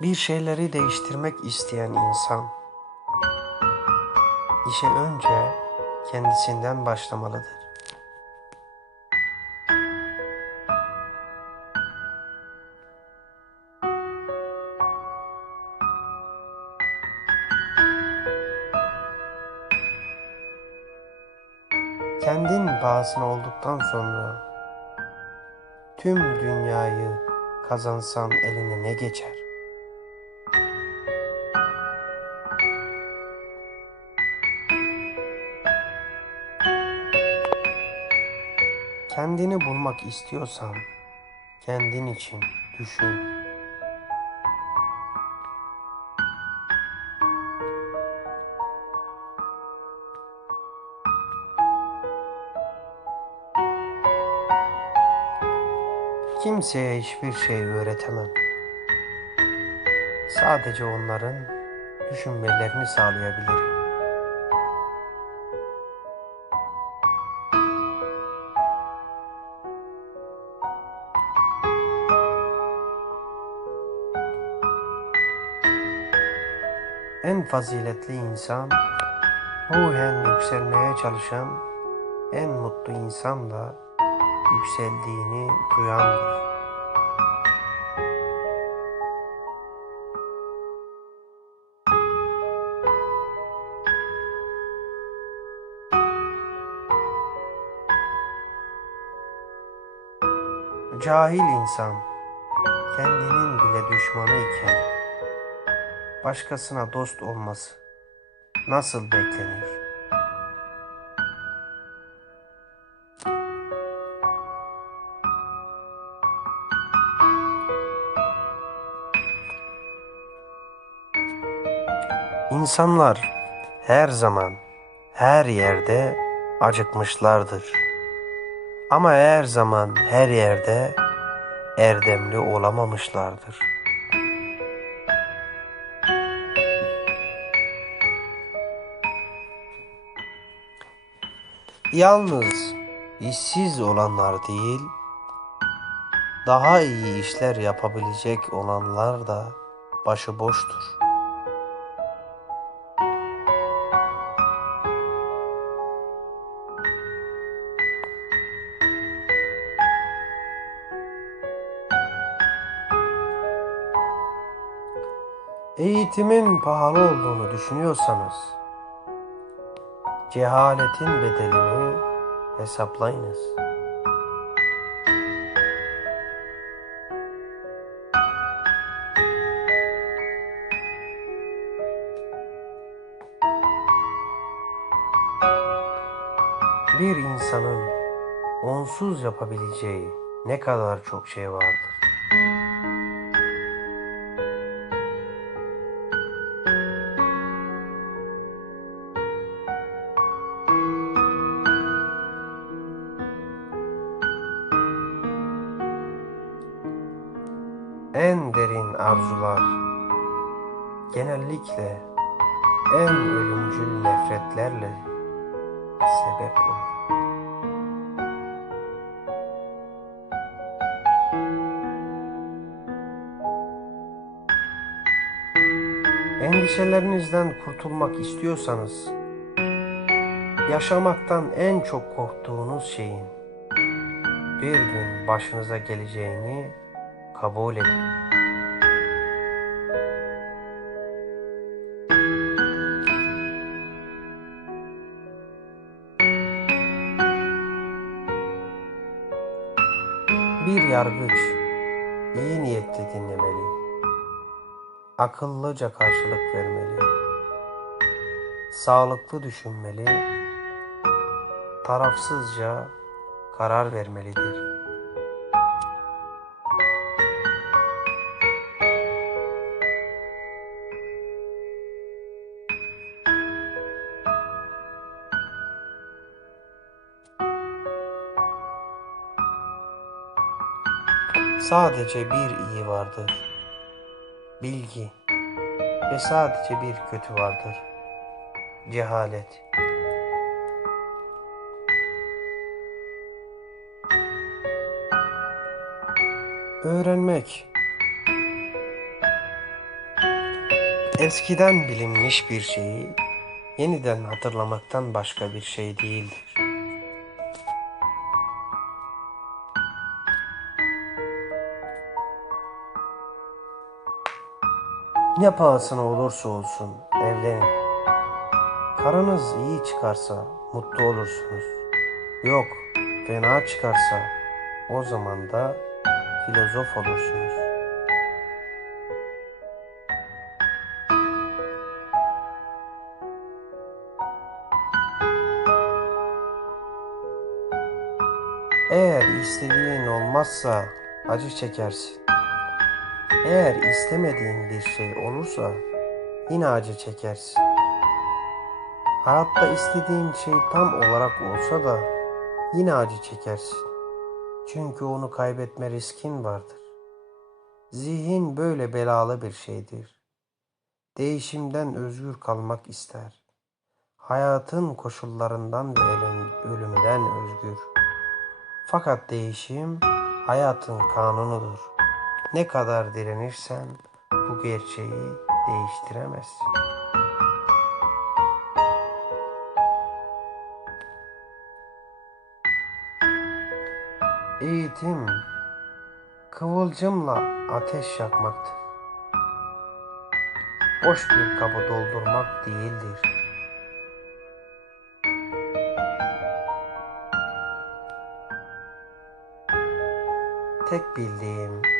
Bir şeyleri değiştirmek isteyen insan işe önce kendisinden başlamalıdır. Kendin pahasına olduktan sonra tüm dünyayı kazansan eline ne geçer? Kendini bulmak istiyorsan kendin için düşün. Kimseye hiçbir şey öğretemem. Sadece onların düşünmelerini sağlayabilirim. En faziletli insan, ruhen yükselmeye çalışan, en mutlu insan da yükseldiğini duyandır. Cahil insan kendinin bile düşmanı iken başkasına dost olması nasıl beklenir? İnsanlar her zaman, her yerde acıkmışlardır. Ama her zaman, her yerde erdemli olamamışlardır. Yalnız işsiz olanlar değil, daha iyi işler yapabilecek olanlar da başıboştur. Eğitimin pahalı olduğunu düşünüyorsanız cehaletin bedelini hesaplayınız. Bir insanın onsuz yapabileceği ne kadar çok şey vardır. En derin arzular genellikle en ölümcül nefretlerle sebep olur. Endişelerinizden kurtulmak istiyorsanız yaşamaktan en çok korktuğunuz şeyin bir gün başınıza geleceğini kabul edin. Bir yargıç iyi niyetli dinlemeli, akıllıca karşılık vermeli, sağlıklı düşünmeli, tarafsızca karar vermelidir. Sadece bir iyi vardır. Bilgi ve sadece bir kötü vardır. Cehalet. Öğrenmek Eskiden bilinmiş bir şeyi yeniden hatırlamaktan başka bir şey değildir. Ne pahasına olursa olsun evlenin. Karınız iyi çıkarsa mutlu olursunuz. Yok, fena çıkarsa o zaman da filozof olursunuz. Eğer istediğin olmazsa acı çekersin. Eğer istemediğin bir şey olursa yine acı çekersin. Hayatta istediğin şey tam olarak olsa da yine acı çekersin. Çünkü onu kaybetme riskin vardır. Zihin böyle belalı bir şeydir. Değişimden özgür kalmak ister. Hayatın koşullarından ve ölüm, ölümden özgür. Fakat değişim hayatın kanunudur. Ne kadar direnirsen bu gerçeği değiştiremezsin. Eğitim kıvılcımla ateş yakmaktır. Boş bir kabı doldurmak değildir. Tek bildiğim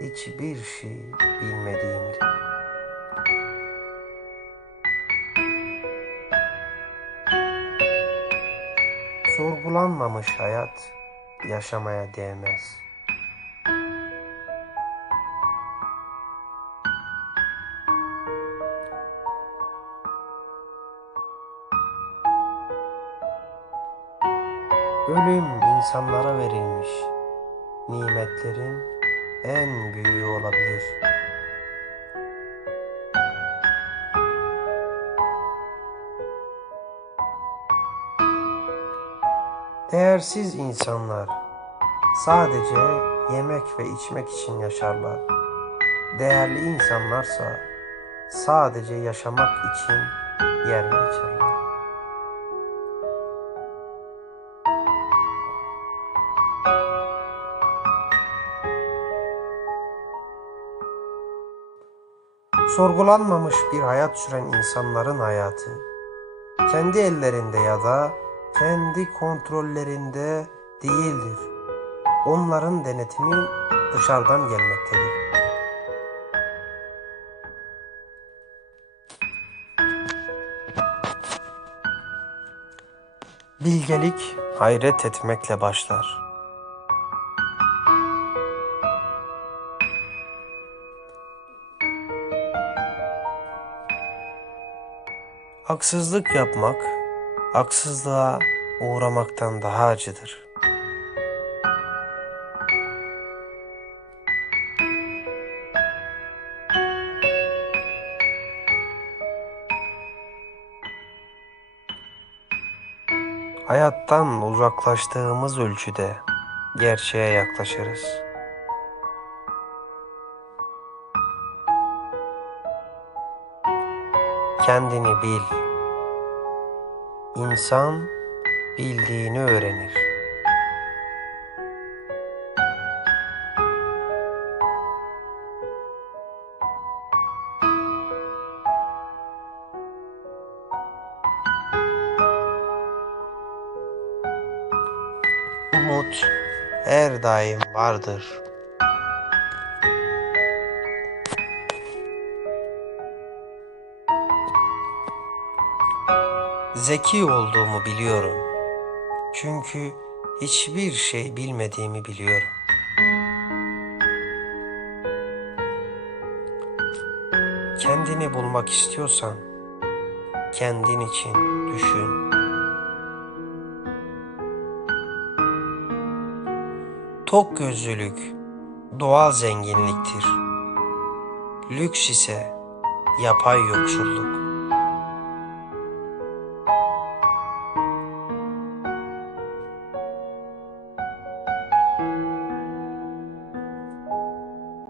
hiçbir şey bilmediğimdir. Sorgulanmamış hayat yaşamaya değmez. Ölüm insanlara verilmiş nimetlerin en büyüğü olabilir. Değersiz insanlar sadece yemek ve içmek için yaşarlar. Değerli insanlarsa sadece yaşamak için yer ve. Sorgulanmamış bir hayat süren insanların hayatı kendi ellerinde ya da kendi kontrollerinde değildir. Onların denetimi dışarıdan gelmektedir. Bilgelik hayret etmekle başlar. Haksızlık yapmak, haksızlığa uğramaktan daha acıdır. Hayattan uzaklaştığımız ölçüde gerçeğe yaklaşırız. Kendini bil. İnsan bildiğini öğrenir. Umut her daim vardır. Zeki olduğumu biliyorum. Çünkü hiçbir şey bilmediğimi biliyorum. Kendini bulmak istiyorsan kendin için düşün. Tok gözlülük doğal zenginliktir. Lüks ise yapay yoksulluk.